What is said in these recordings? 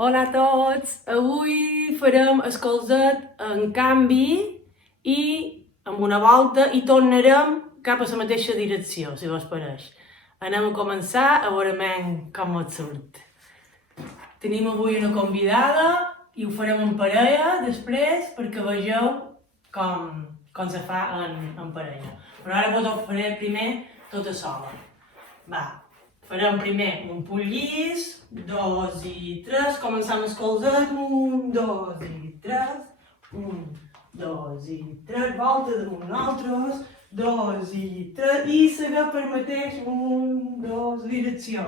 Hola a tots! Avui farem el colzet en canvi i amb una volta i tornarem cap a la mateixa direcció, si vos pareix. Anem a començar a veure com et surt. Tenim avui una convidada i ho farem en parella després perquè vegeu com se fa en parella. Però ara vos ho faré primer tota sola. Va. Farem primer un punt llis, 2 i 3, començant el colzet, 1, 2 i 3, 1, 2 i 3, volta damunt nosaltres, 2 i 3, i seguir per mateix, 1, 2, direcció,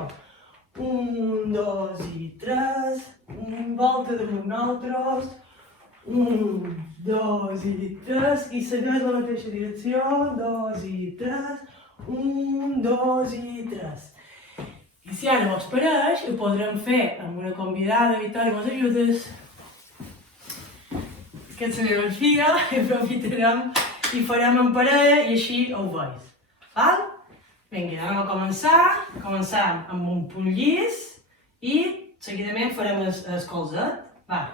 1, 2 i 3, volta damunt nosaltres, 1, 2 i 3, i segueix la mateixa direcció, 2 i 3, 1, 2 i 3. I si ara vos pareix, ho podrem fer amb una convidada, Victòria, mos ajudes? Aquesta és la meva filla, i aprofitarem i farem en parella i així ho veus. Val? Vinga, anem a començar. Començam amb un punt llis i seguidament farem el colzet. Va.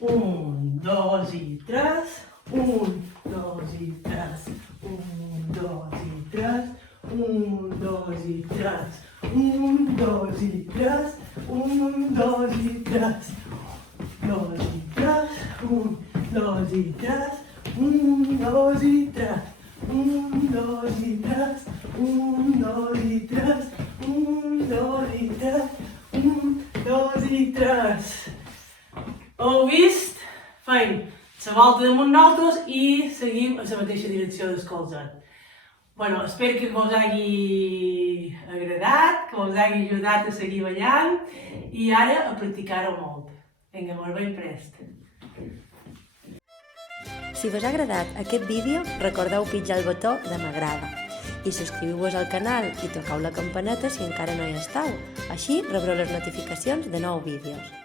1, 2 i 3, 1, 2 i 3, 1, 2 i 3, 1, 2 i 3, 1, 2 i 3, 1, 2 i 3, 2 i 3, 1, 2 i 3, 1, 2 i 3, 1, 2 i 3, 1, 2 i 3, 1, 2 i 3, 1, 2 i 3. Heu vist? Fem la volta damunt nosaltres i seguim a la mateixa direcció del colzet. Bueno, espero que vos hagi agradat, que vos hagi ajudat a seguir ballant i ara a practicar-ho molt. Vinga, molt ben prest. Si vos ha agradat aquest vídeo, recordeu pitjar el botó de m'agrada i subscriviu-vos al canal i tocau la campaneta si encara no hi esteu. Així rebreu les notificacions de nous vídeos.